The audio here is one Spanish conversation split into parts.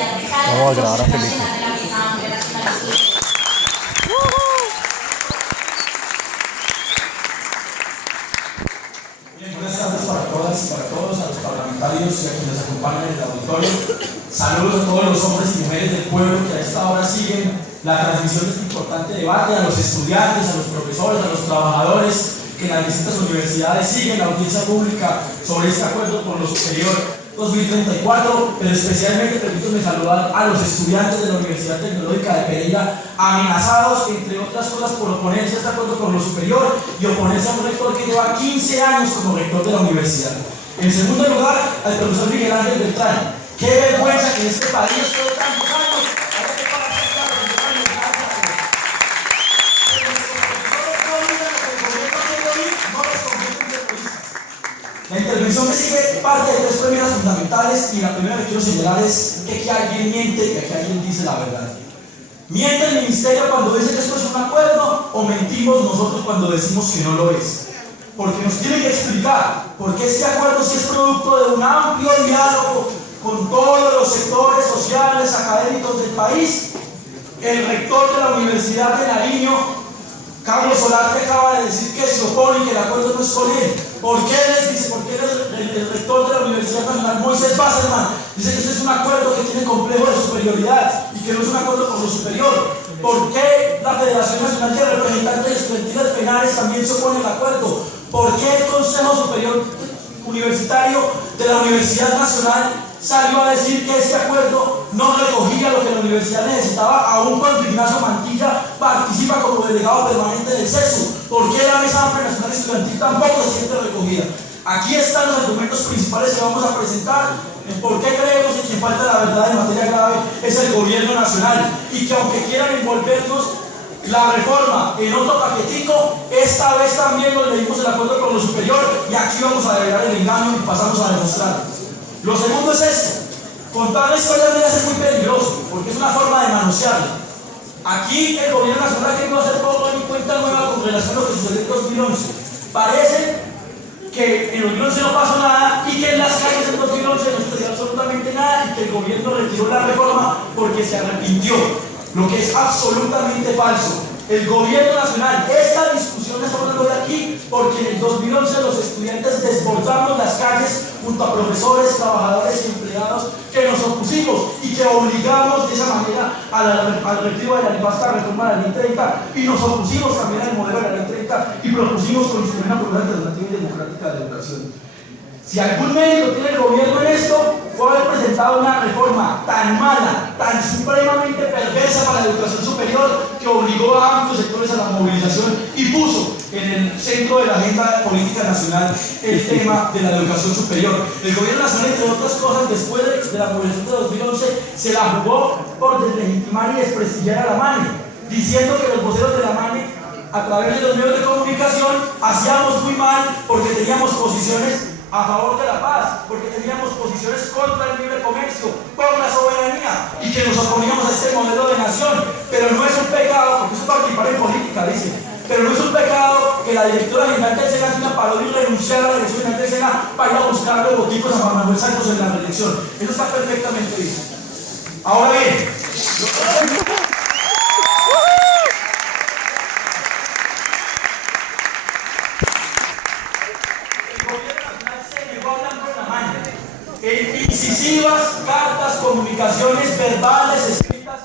Vamos a grabar a Felipe. Bien, buenas tardes para todas y para todos, a los parlamentarios y a quienes nos acompañan en el auditorio. Saludos a todos los hombres y mujeres del pueblo que a esta hora siguen la transmisión de este importante debate, a los estudiantes, a los profesores, a los trabajadores que en las distintas universidades siguen la audiencia pública sobre este acuerdo con lo superior 2034, pero especialmente permítanme saludar a los estudiantes de la Universidad Tecnológica de Pereira, amenazados, entre otras cosas, por oponerse a este acuerdo con lo superior y oponerse a un rector que lleva 15 años como rector de la universidad. En segundo lugar, al profesor Miguel Ángel Beltrán. Qué vergüenza que en este país, después de tantos años, haya que parar La intervención que sigue parte de tres premisas fundamentales, y la primera que quiero señalar es que aquí alguien miente y que aquí alguien dice la verdad. ¿Miente el ministerio cuando dice que esto es un acuerdo o mentimos nosotros cuando decimos que no lo es? Porque nos tienen que explicar por qué este acuerdo sí es producto de un amplio diálogo con todos los sectores sociales, académicos del país. El rector de la Universidad de Nariño, Carlos Solarte, acaba de decir que se opone y que el acuerdo no es con él. ¿Por qué les dice? ¿Por qué el rector de la Universidad Nacional, Moisés Basserman, dice que este es un acuerdo que tiene complejo de superioridad y que no es un acuerdo con lo superior? ¿Por qué la Federación Nacional de Representantes Estudiantiles Penales también se opone al acuerdo? ¿Por qué el Consejo Superior Universitario de la Universidad Nacional salió a decir que este acuerdo no recogía lo que la universidad necesitaba, aún cuando Ignacio Mantilla participa como delegado permanente del CESU? ¿Por qué la Mesa Amplia Nacional Estudiantil tampoco se siente recogida? Aquí están los argumentos principales que vamos a presentar en por qué creemos que quien falta la verdad en materia grave es el gobierno nacional, y que aunque quieran envolvernos la reforma en otro paquetico, esta vez también nos leímos el acuerdo con lo superior y aquí vamos a develar el engaño y pasamos a demostrar. Lo segundo es esto: contar la historia de es muy peligroso porque es una forma de manosearla. Aquí el gobierno nacional ha querido hacer todo en cuenta nueva con relación a lo que sucedió en 2011. Parece que en 2011 no pasó nada y que en las calles en 2011 no sucedió absolutamente nada y que el gobierno retiró la reforma porque se arrepintió, lo que es absolutamente falso. El gobierno nacional, esta discusión la estamos dando de aquí porque en el 2011 los estudiantes desbordamos las calles junto a profesores, trabajadores y empleados que nos opusimos y que obligamos de esa manera al retiro de la nefasta reforma de la Ley 30, y nos opusimos también al modelo de la Ley 30 y propusimos construir una política alternativa y democrática de educación. Si algún mérito tiene el gobierno en esto, fue haber presentado una reforma tan mala, tan supremamente perversa para la educación superior, que obligó a amplios sectores a la movilización y puso en el centro de la agenda política nacional el tema de la educación superior. El gobierno nacional, entre otras cosas, después de la movilización de 2011, se la jugó por deslegitimar y desprestigiar a la MANE, diciendo que los voceros de la MANE, a través de los medios de comunicación, hacíamos muy mal porque teníamos posiciones a favor de la paz, porque teníamos posiciones contra el libre comercio, por la soberanía, y que nos oponíamos a este modelo de nación. Pero no es un pecado, porque eso es participar en política, dice, pero no es un pecado que la directora general del SENA, Gina Parodi, renunciara a la dirección general del SENA para ir a buscar los boticos a Juan Manuel Santos en la reelección. Eso está perfectamente bien. Ahora bien, en incisivas cartas, comunicaciones verbales, escritas,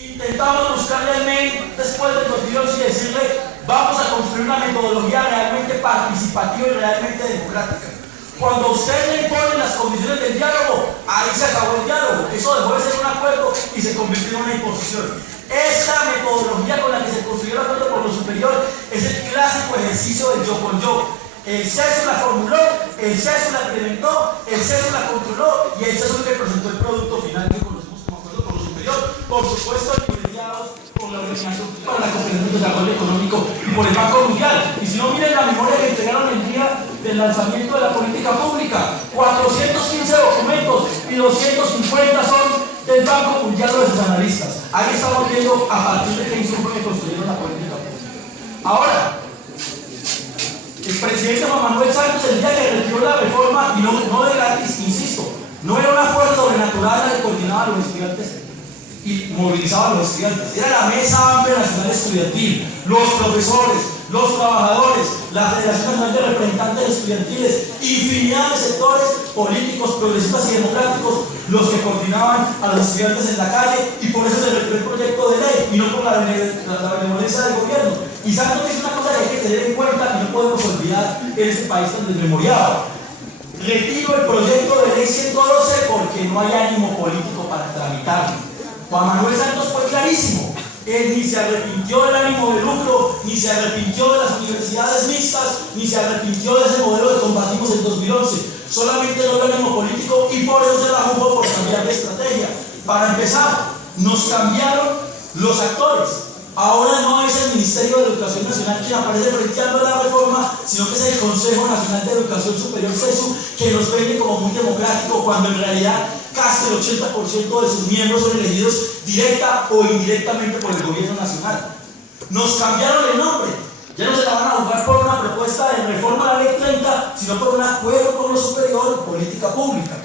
intentamos buscarle al MEN después del 2011 y decirle: vamos a construir una metodología realmente participativa y realmente democrática. Cuando usted le impone las condiciones del diálogo, ahí se acabó el diálogo. Eso dejó de ser un acuerdo y se convirtió en una imposición. Esta metodología con la que se construyó el acuerdo por lo superior es el clásico ejercicio del yo con yo. El CESU la formuló, el CESU la implementó, el CESU la controló y el CESU es el que presentó el producto final que conocemos como acuerdo por lo superior. Por supuesto, licenciados con la Organización para la Cooperación y Desarrollo Económico y por el Banco Mundial. Y si no, miren la memoria que entregaron el día del lanzamiento de la política pública: 415 documentos y 250 son del Banco Mundial o de sus analistas. Ahí estamos viendo a partir de qué insumo que construyeron la política pública. Ahora, el presidente Juan Manuel Santos, el día que retiró la reforma, y no de gratis, insisto, no era una fuerza sobrenatural la que coordinaba los estudiantes y movilizaba a los estudiantes. Era la Mesa Amplia Nacional Estudiantil, los profesores, los trabajadores, la Federación Nacional de Representantes Estudiantiles, infinidad de sectores políticos, progresistas y democráticos, los que coordinaban a los estudiantes en la calle, y por eso se retiró el proyecto de ley y no por la benevolencia del gobierno. Y Santos es una cosa que hay que tener en cuenta y no podemos olvidar en este país tan desmemoriado. Retiro el proyecto de ley 112 porque no hay ánimo político para tramitarlo. Juan Manuel Santos fue clarísimo. Él ni se arrepintió del ánimo de lucro, ni se arrepintió de las universidades mixtas, ni se arrepintió de ese modelo que combatimos en 2011. Solamente no el ánimo político, y por eso se la jugó por cambiar de estrategia. Para empezar, nos cambiaron los actores. Ahora no es el Ministerio de Educación Nacional quien aparece frenteando la reforma, sino que es el Consejo Nacional de Educación Superior, CESU, que nos vende como muy democrático, cuando en realidad casi el 80% de sus miembros son elegidos directa o indirectamente por el gobierno nacional. Nos cambiaron el nombre. Ya no se la van a jugar por una propuesta de reforma a la ley 30, sino por un acuerdo con lo superior en política pública.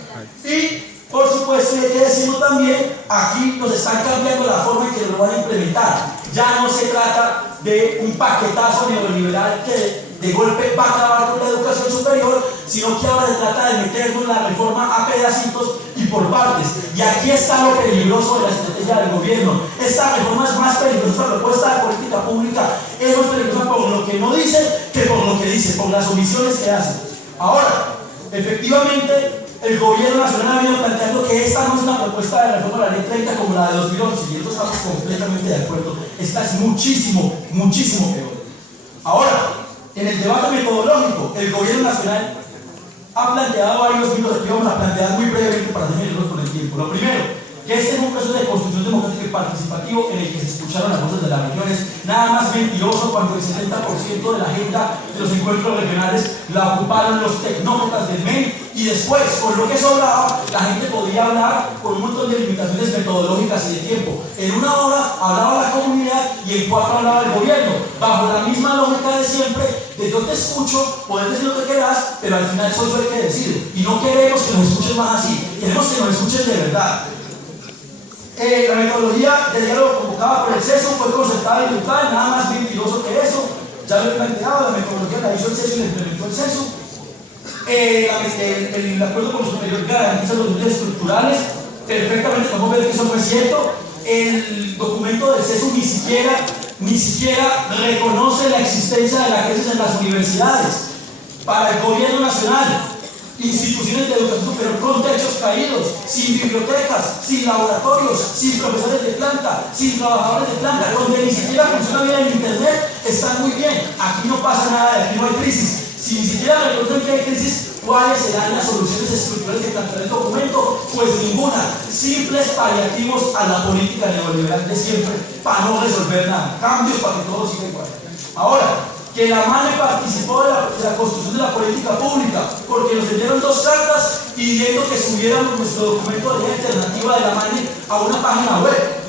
Y por supuesto, hay que decirlo también, aquí nos están cambiando la forma en que lo van a implementar. Ya no se trata de un paquetazo neoliberal que de golpe va a acabar con la educación superior, sino que ahora se trata de meternos la reforma a pedacitos y por partes. Y aquí está lo peligroso de la estrategia del gobierno. Esta reforma es más peligrosa, esta propuesta de política pública es más peligrosa por lo que no dice que por lo que dice, por las omisiones que hace. Ahora, efectivamente, el gobierno nacional ha venido planteando que esta no es una propuesta de reforma de la ley 30 como la de 2011, y eso estamos completamente de acuerdo. Esta es muchísimo, muchísimo peor. Ahora, en el debate metodológico, el gobierno nacional ha planteado varios mitos que vamos a plantear muy brevemente para tenerlos con el tiempo. Lo primero, que este es un proceso de construcción democrática y participativo en el que se escucharon las voces de las regiones. Nada más mentiroso cuando el 70% de la agenda de los encuentros regionales la ocuparon los tecnócratas del MEN, y después, con lo que sobraba, la gente podía hablar con un montón de limitaciones metodológicas y de tiempo. En una hora hablaba la comunidad y en 4 hablaba el gobierno, bajo la misma lógica de siempre, de yo te escucho, puedes decir lo que quieras, pero al final soy yo el que decide. Y no queremos que nos escuchen más así, queremos que nos escuchen de verdad. La metodología de diálogo convocada por el CESU fue concertada y virtual, nada más mentiroso que eso. Ya lo he planteado, la metodología la hizo el CESU y la implementó el CESU. El acuerdo con los superiores garantiza los derechos estructurales. Perfectamente podemos ver que eso no es cierto. El documento del CESU ni siquiera reconoce la existencia de la crisis en las universidades. Para el gobierno nacional, instituciones de educación superior con techos caídos, sin bibliotecas, sin laboratorios, sin profesores de planta, sin trabajadores de planta, donde ni siquiera funciona bien el internet, están muy bien. Aquí no pasa nada, aquí no hay crisis. Si ni siquiera reconocen que hay crisis, ¿cuáles serán las soluciones estructurales que plantea el documento? Pues ninguna. Simples paliativos a la política neoliberal de siempre para no resolver nada. Cambios para que todo siga igual. Ahora, que la MANE participó de la construcción de la política pública, porque nos dieron 2 cartas pidiendo que subiéramos nuestro documento de ley alternativa de la MANE a una página web.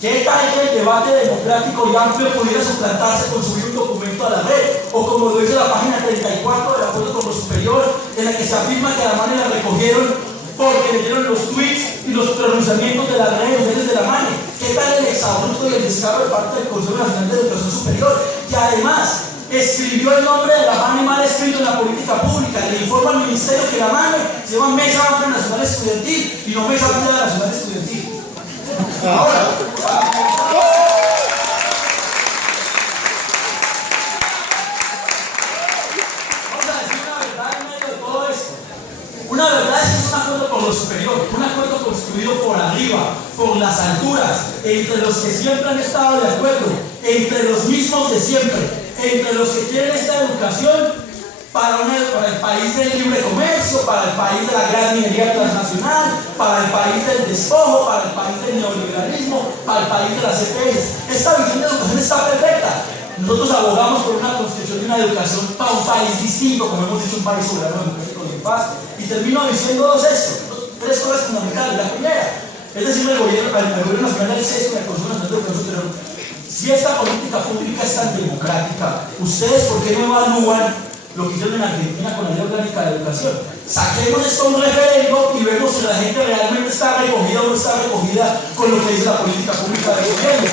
¿Qué tal que el debate democrático y amplio pudiera suplantarse con subir un documento a la red? O como lo dice la página 34 del acuerdo con lo superior, en la que se afirma que la MANE la recogieron porque leyeron los tweets y los pronunciamientos de las redes sociales de la MANE. ¿Qué tal el exabrupto y el descaro de parte del Consejo Nacional de Educación Superior, que además escribió el nombre de la MANE mal escrito en la política pública? Le informa al ministerio que la MANE se llama Mesa Amplia Nacional Estudiantil y no Mesa Amplia Nacional Estudiantil. Ahora, vamos a decir una verdad en medio de todo esto. Una verdad es que es un acuerdo por lo superior, un acuerdo construido por arriba, por las alturas, entre los que siempre han estado de acuerdo, entre los mismos de siempre, entre los que quieren esta educación para el país del libre comercio, para el país de la gran minería transnacional, para el país del despojo, para el país del neoliberalismo, para el país de las EPS. Esta visión de educación está perfecta. Nosotros abogamos por una construcción de una educación para un país distinto, como hemos dicho, un país soberano, democrático y en paz. Y termino diciendo 3 cosas fundamentales. La primera es decirle al gobierno nacional del CESU y al Consejo Nacional de Educación Superior: si esta política pública es tan democrática, ¿ustedes por qué no evalúan lo que hicieron en Argentina con la Ley Orgánica de Educación? Saquemos esto a un referendo y vemos si la gente realmente está recogida o no está recogida con lo que dice la política pública del gobierno.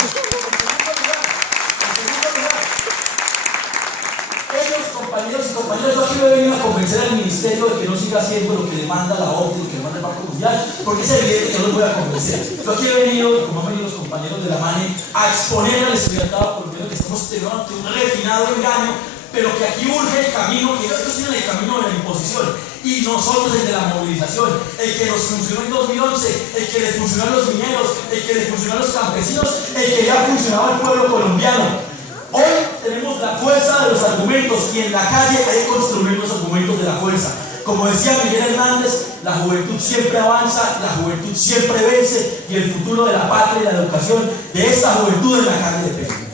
Compañeros y compañeras, yo aquí me he venido a convencer al ministerio de que no siga haciendo lo que demanda la OCDE, lo que demanda el Banco Mundial, porque es evidente que no los voy a convencer. Yo aquí he venido, como han venido los compañeros de la MANE, a exponer al estudiantado colombiano que estamos teniendo ante un refinado engaño, pero que aquí urge el camino, que ellos tienen el camino de la imposición, y nosotros el de la movilización, el que nos funcionó en 2011, el que les funcionó a los mineros, el que les funcionó a los campesinos, el que ya funcionaba al pueblo colombiano. Hoy tenemos la fuerza de los argumentos y en la calle hay que construir los argumentos de la fuerza. Como decía Miguel Hernández, la juventud siempre avanza, la juventud siempre vence y el futuro de la patria y la educación de esta juventud en la calle depende.